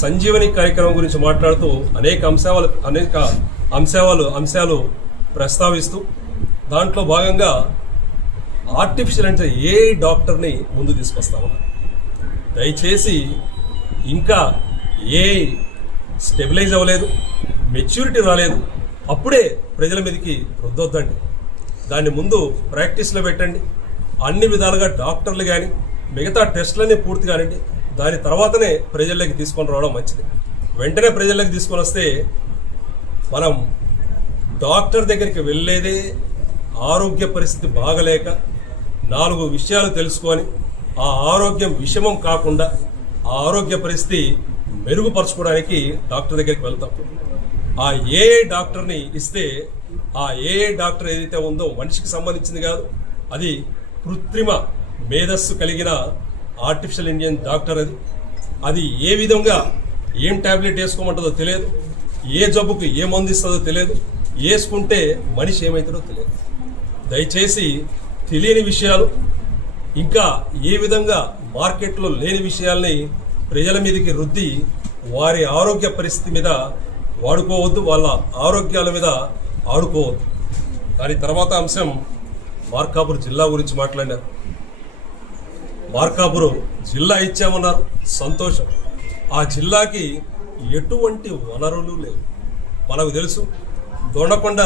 సంజీవని కార్యక్రమం గురించి మాట్లాడుతూ అనేక అంశాలు ప్రస్తావిస్తూ దాంట్లో భాగంగా ఆర్టిఫిషియల్ అంటే ఏ డాక్టర్ని ముందు తీసుకొస్తా ఉన్నారు. దయచేసి ఇంకా ఏ స్టెబిలైజ్ అవ్వలేదు, మెచ్యూరిటీ రాలేదు, అప్పుడే ప్రజల మీదకి రుద్దొద్దండి. దాన్ని ముందు ప్రాక్టీస్లో పెట్టండి. అన్ని విధాలుగా డాక్టర్లు కానీ మిగతా టెస్టులన్నీ పూర్తి కానివ్వండి, దాని తర్వాతనే ప్రజల్లోకి తీసుకొని రావడం మంచిది. వెంటనే ప్రజల్లోకి తీసుకొని వస్తే మనం డాక్టర్ దగ్గరికి వెళ్ళేదే ఆరోగ్య పరిస్థితి బాగలేక 4 విషయాలు తెలుసుకొని ఆ ఆరోగ్యం విషమం కాకుండా ఆ ఆరోగ్య పరిస్థితి మెరుగుపరచుకోవడానికి డాక్టర్ దగ్గరికి వెళ్తాం. ఆ ఏ డాక్టర్ని ఇస్తే ఆ ఏ డాక్టర్ ఏదైతే ఉందో మనిషికి సంబంధించింది కాదు, అది కృత్రిమ మేధస్సు కలిగిన ఆర్టిఫిషియల్ ఇండియన్ డాక్టర్. అది ఏ విధంగా ఏం టాబ్లెట్ వేసుకోమంటుందో తెలియదు, ఏ జబ్బుకు ఏ మందు ఇస్తుందో తెలియదు, వేసుకుంటే మనిషి ఏమవుతుందో తెలియదు. దయచేసి తెలియని విషయాలు, ఇంకా ఏ విధంగా మార్కెట్లో లేని విషయాల్ని ప్రజల మీదకి రుద్ది వారి ఆరోగ్య పరిస్థితి మీద వాడుకోవద్దు, వాళ్ళ ఆరోగ్యాల మీద ఆడుకోవద్దు. దాని తర్వాత అంశం మార్కాపురం జిల్లా గురించి మాట్లాడారు. మార్కాపురం జిల్లా ఇచ్చామన్నారు, సంతోషం. ఆ జిల్లాకి ఎటువంటి వనరులు లేవు. మనకు తెలుసు, దొండకొండ